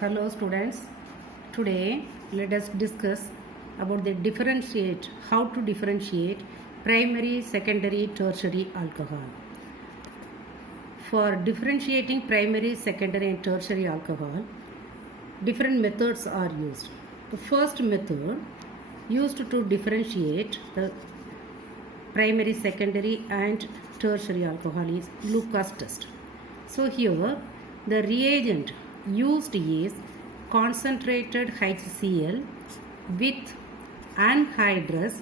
Hello students, today let us discuss about how to differentiate primary, secondary, tertiary alcohol. For differentiating primary, secondary and tertiary alcohol, different methods are used. The first method used to differentiate the primary, secondary and tertiary alcohol is Lucas test. So here the reagent used is concentrated HCl with anhydrous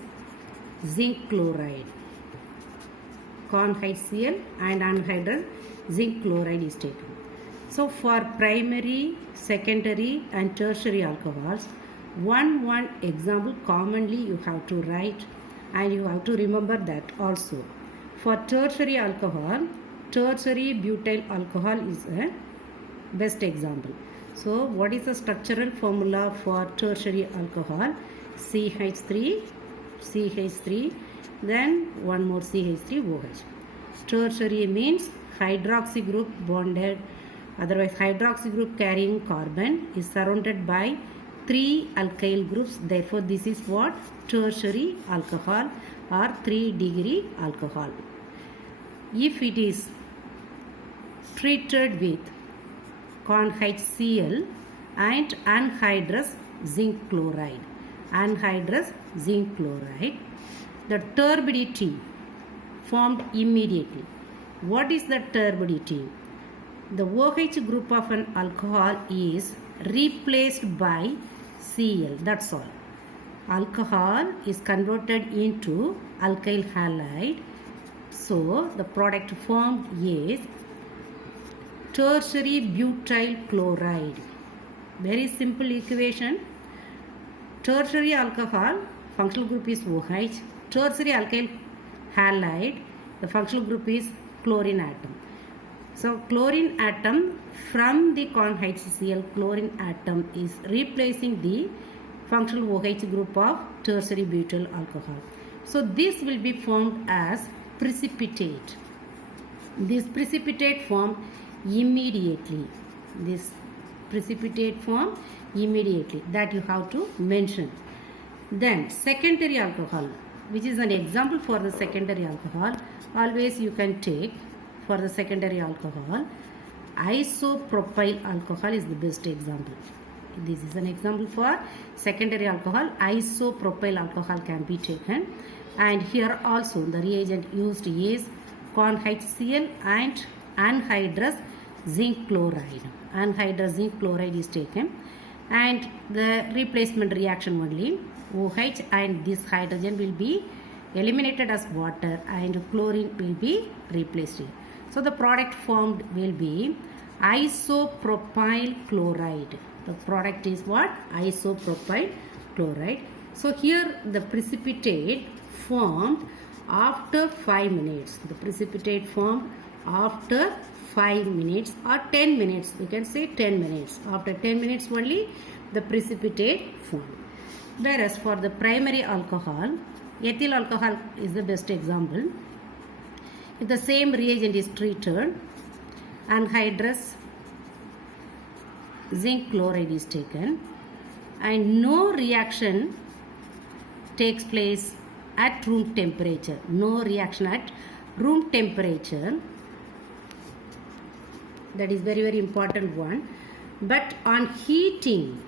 zinc chloride. Con HCl and anhydrous zinc chloride is taken. So for primary, secondary and tertiary alcohols, one example commonly you have to write and you have to remember that also. For tertiary alcohol, tertiary butyl alcohol is a best example. So what is the structural formula for tertiary alcohol? CH3, then one more CH3OH. Tertiary means hydroxy group bonded, otherwise hydroxy group carrying carbon is surrounded by 3 alkyl groups. Therefore this is what? Tertiary alcohol or 3-degree alcohol. If it is treated with con HCl and anhydrous zinc chloride, the turbidity formed immediately. What is the turbidity? The OH group of an alcohol is replaced by Cl, that's all. Alcohol is converted into alkyl halide. So the product formed is tertiary butyl chloride. Very simple equation. Tertiary alcohol, functional group is OH. Tertiary alkyl halide, the functional group is chlorine atom. So chlorine atom from the con HCl, chlorine atom is replacing the functional OH group of tertiary butyl alcohol. So this will be formed as precipitate. This precipitate form immediately. That you have to mention. Then secondary alcohol, which is an example for the secondary alcohol. Always you can take for the secondary alcohol, isopropyl alcohol is the best example. This is an example for secondary alcohol. Isopropyl alcohol can be taken, and here also the reagent used is con HCl and anhydrous zinc chloride. Anhydrous zinc chloride is taken, and the replacement reaction only OH and this hydrogen will be eliminated as water and chlorine will be replaced. So the product formed will be isopropyl chloride. The product is what? Isopropyl chloride. So here the precipitate formed after 5 minutes. The precipitate formed after 5 minutes or 10 minutes. We can say 10 minutes. After 10 minutes only the precipitate formed. Whereas for the primary alcohol, ethyl alcohol is the best example. If the same reagent is treated, anhydrous zinc chloride is taken and no reaction takes place at room temperature. No reaction at room temperature. That is very important one. But on heating,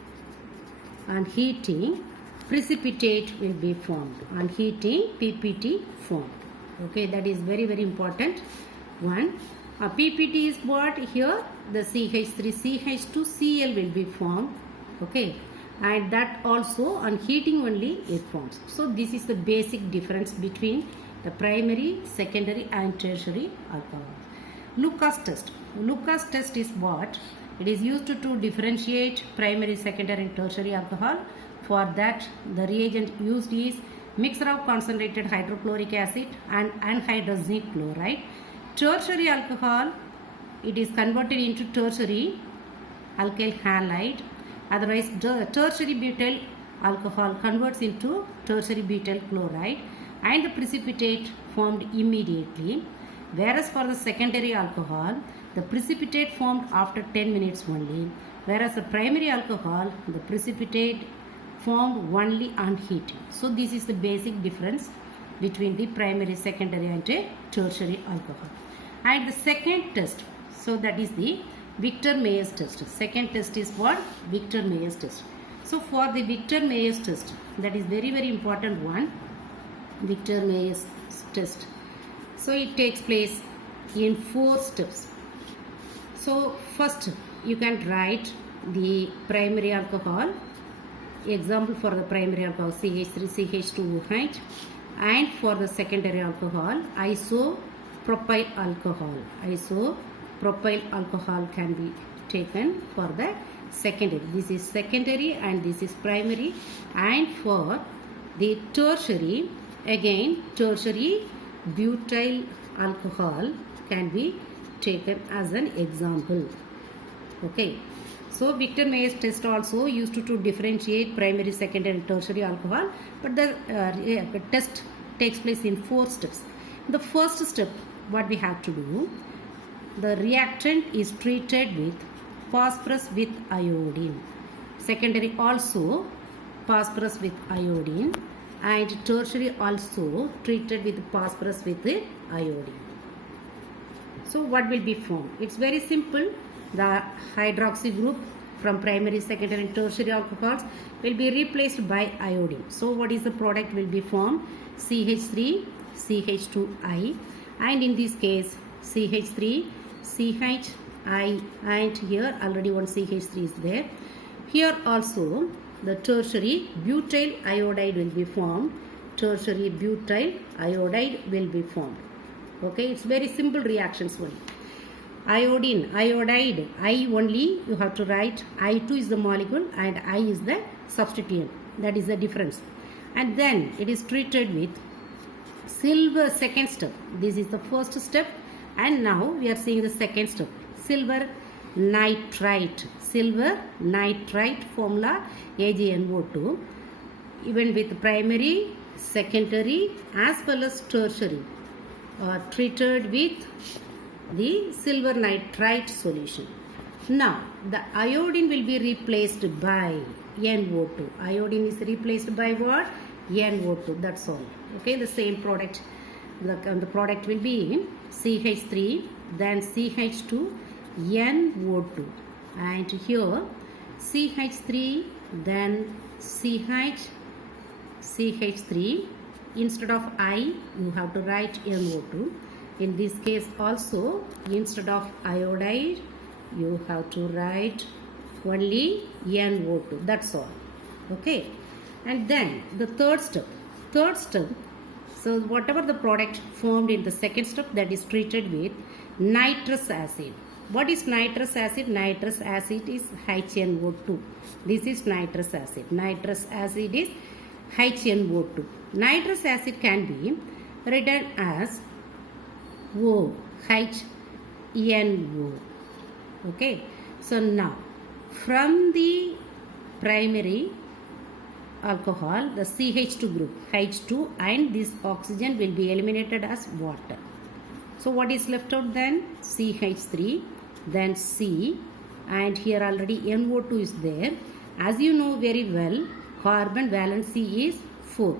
precipitate will be formed. On heating, PPT formed. Okay, that is very important one. PPT is what? Here the CH3, CH2, Cl will be formed. Okay, and that also on heating only it forms. So this is the basic difference between the primary, secondary and tertiary alcohol. Lucas test. Lucas test is what? It is used to differentiate primary, secondary and tertiary alcohol. For that the reagent used is mixture of concentrated hydrochloric acid and anhydrous zinc chloride. Tertiary alcohol, it is converted into tertiary alkyl halide. Otherwise tertiary butyl alcohol converts into tertiary butyl chloride and the precipitate formed immediately. Whereas for the secondary alcohol, the precipitate formed after 10 minutes only Whereas the primary alcohol, the precipitate formed only on heating. So this is the basic difference between the primary, secondary and tertiary alcohol. And the second test, so that is the Victor-Meyers test. Second test is what? Victor-Meyers test. So for the Victor-Meyers test, that is very important one, Victor-Meyers test. So it takes place in 4 steps. So first you can write the primary alcohol. Example for the primary alcohol CH3, CH2OH, and for the secondary alcohol isopropyl alcohol. Isopropyl alcohol can be taken for the secondary. This is secondary and this is primary. And for the tertiary, again tertiary butyl alcohol can be taken as an example. Okay. So Victor-Meyers test also used to differentiate primary, secondary and tertiary alcohol, but the test takes place in 4 steps. The first step, what we have to do, the reactant is treated with phosphorus with iodine. Secondary also phosphorus with iodine, and tertiary also treated with phosphorus with iodine. So what will be formed? It's very simple. The hydroxy group from primary, secondary and tertiary alcohols will be replaced by iodine. So what is the product will be formed? CH3, CH2I, and in this case CH3, CHI, and here already one CH3 is there. Here also the tertiary butyl iodide will be formed. Tertiary butyl iodide will be formed. Okay, it's very simple reactions only. Iodine, iodide, I only you have to write. I2 is the molecule and I is the substituent. That is the difference. And then it is treated with silver, second step. This is the first step, and now we are seeing the second step. Silver nitrite. Silver nitrite formula AgNO2. Even with primary, secondary as well as tertiary treated with the silver nitrite solution. Now the iodine will be replaced by NO2. Iodine is replaced by what? NO2. That's all. Okay, the same product. The product will be CH3, then CH2, NO2, and here CH3, then CH3. Instead of I, you have to write NO2. In this case also, instead of iodide, you have to write only NO2. That's all. Okay. And then the third step. So whatever the product formed in the second step, that is treated with nitrous acid. What is nitrous acid? Nitrous acid is HNO2. This is nitrous acid. Nitrous acid is HNO2. Nitrous acid can be written as OHNO. Okay. So now from the primary alcohol, the CH2 group, H2, and this oxygen will be eliminated as water. So what is left out then? CH3, then C, and here already NO2 is there. As you know very well, carbon valency is 4.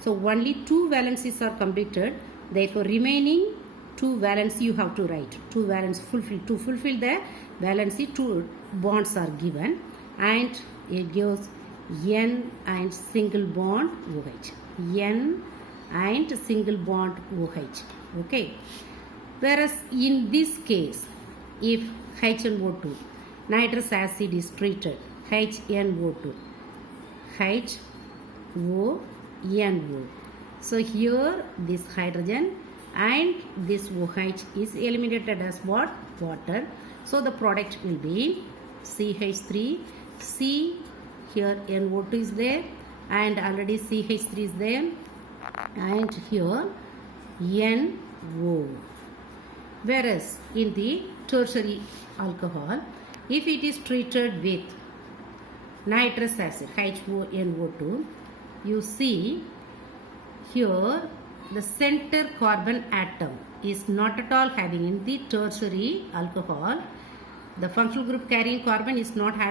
So only 2 valencies are completed. Therefore remaining 2 valency you have to write. 2 valence to fulfill the valency, 2 bonds are given, and it gives N and single bond OH. N and single bond OH. Okay. Whereas in this case, if HNO2, nitrous acid is treated, HNO2, HONO. So here this hydrogen and this OH is eliminated as what? Water. So the product will be CH3, C, here NO2 is there, and already CH3 is there, and here NO. Whereas in the tertiary alcohol, if it is treated with nitrous acid, HONO2, you see here the center carbon atom is not at all having in the tertiary alcohol. The functional group carrying carbon is not having